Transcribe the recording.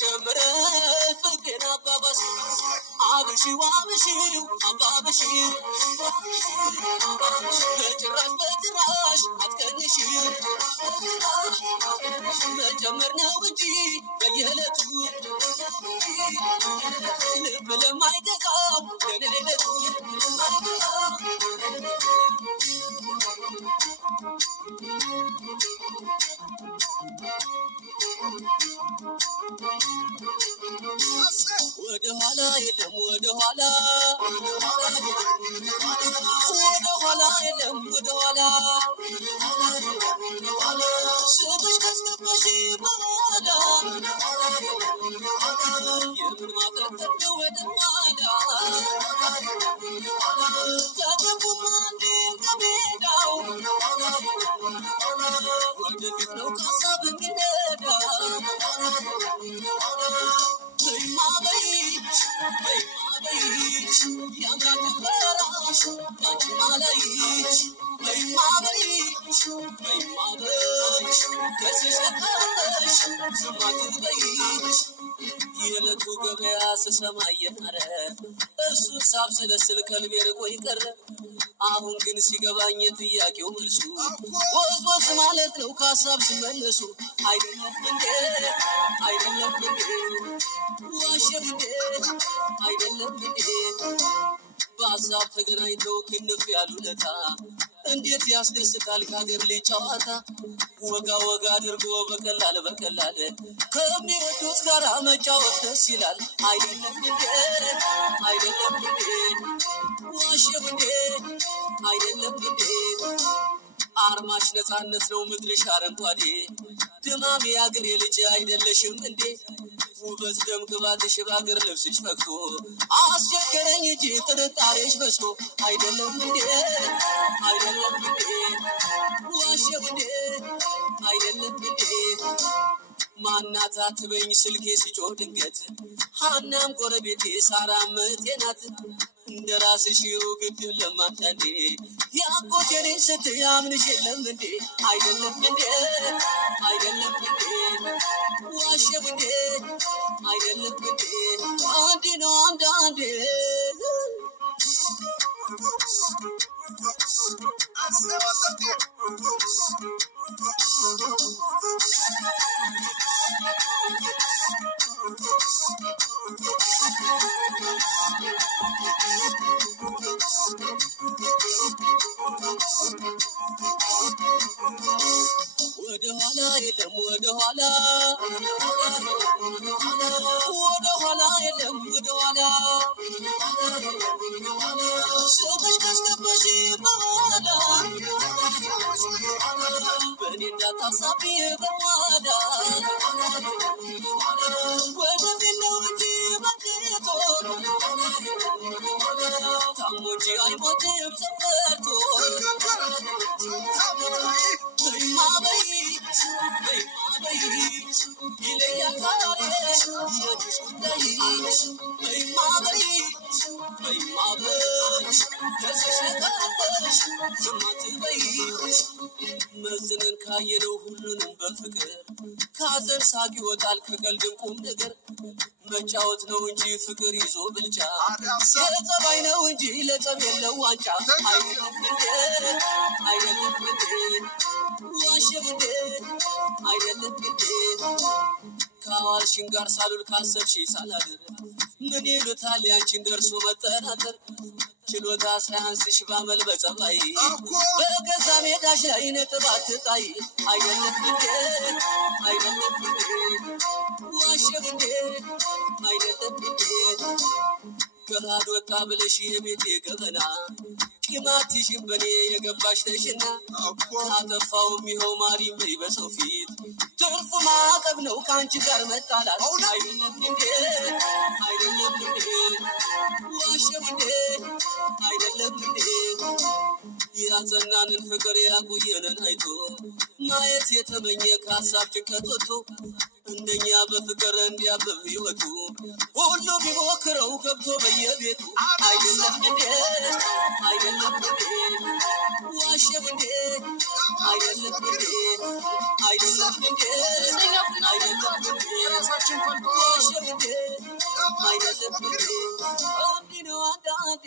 ጀምረ ፍቅሬን አባባስ አብሺው አባብሺ በጭራሽ አትቀንሽ መጀመር ነው እንጂ በየዕለቱ ልብ ለማይገዛው ለኔ አይነቱ ወደ ኋላ የለም ወደ ኋላ የለም ወደ ኋላ ስምሽ ካስገባሽ በኋላ የምን ማፈጠጥ ነው ወደ ኋላ ከገቡም አንዴም ከሜዳው ወደፊት ነው ካሳብ የሚነዳ ያምራል ፈራሽ ባንቺ ማለይሽ በይማበይሽ ከስሽ ነቀሽ ስማት በይሽ የዕለቱ ገበያ ስሰማ እየናረ እሱን ሳብሰለስል ቀልቤ ርቆ ይቀረ አሁን ግን ሲገባኝ ጥያቄው መልሱ ወዝ ማለት ነው ከሀሳብ ሲመለሱ አይደለም እንዴ ዋሸው እንዴ አይደለም እንዴ በሀሳብ ተገናኝተው ክንፍ ያሉለታ እንዴት ያስደስታል ከሀገር ልጅ ጨዋታ ወጋ አድርጎ በቀላል ከሚወዱት ጋር መጫወት ደስ ይላል አይደለም እንዴ ዋሸው እንዴ አይደለም እንዴ አርማሽ ነፃነት ነው ምድርሽ አረንጓዴ ድማም የአገሬ ልጅ አይደለሽም እንዴ ውበት ደም ግባትሽ በአገር ልብስሽ ፈክቶ አስቸገረኝ እንጂ ጥርጣሬሽ በዝቶ አይደለም እንዴ ዋሸው እንዴ አይደለም እንዴ ማናት አትበኝ ስልኬ ሲጮህ ድንገት ሀናም ጎረቤቴ ሳራም እህቴ ናት እንደ ራስሽ ግድ ለማንዳንዴ ያጎቴኔ ስትያምንሽ የለም እንዴ አይደለም እንዴ ዋሸው እንዴ አይደለም እንዴ አንዴ ነው አንዳንዴ ወደ ኋላ የለም ወደ ኋላ የለም ወደ ኋላ ስምሽ ካስገባሽ በኋላ በእኔ እንዳታሳቢ በኋላ ወደፊት ነው እንጂ መክቶ ታሞ እንጂ አይሞትም ሰፈርቶ ይለያል ታሪሽ የዱስ ጉዳይሽ ከስሽ ነቀሽ ስማት በይሽ መዝነን ካየነው ሁሉንም በፍቅር ካዘን ሳቅ ይወጣል ከቀልድም ቁም ነገር መጫወት ነው እንጂ ፍቅር ይዞ ብልጫ የጸባይ ነው እንጂ ለጸብ የለው ዋንጫ አይደለም እንዴ ዋሸው እንዴ አይደለም እንዴ ከአዋልሽን ጋር ሳሉል ካሰብሽ ሳላድር ምን ይሉታል ያንቺን ደርሶ መጠናጠር ችሎታ ሳያንስሽ ባመል በጸባይ በገዛ ሜዳሽ ላይ ነጥብ አትጣይ አይደለም እንዴ ዋሸው እንዴ አይደለም እንዴ ገሃድ ወጣ ብለሽ የቤቴ ገበና ቂማትሽን በኔ የገባሽ ነሽና ካጠፋውም ይኸው ማሪም በይ በሰው ፊት ትርፉ ማዕቀብ ነው ከአንቺ ጋር መጣላት አይደለም እንዴ ዋሸው እንዴ አይደለም እንዴ ያጸናንን ፍቅር ያቆየንን አይቶ ማየት የተመኘ ከሀሳብ ጭንቀት ወጥቶ እንደኛ በፍቅር እንዲያብብ ሕይወቱ ሁሉ ቢሞክረው ገብቶ በየቤቱ አይደለም እንዴ ዋሸው እንዴ አይደለም እንዴ አሸብዴ አይደለም እንዲህ ነው አንዳንዴ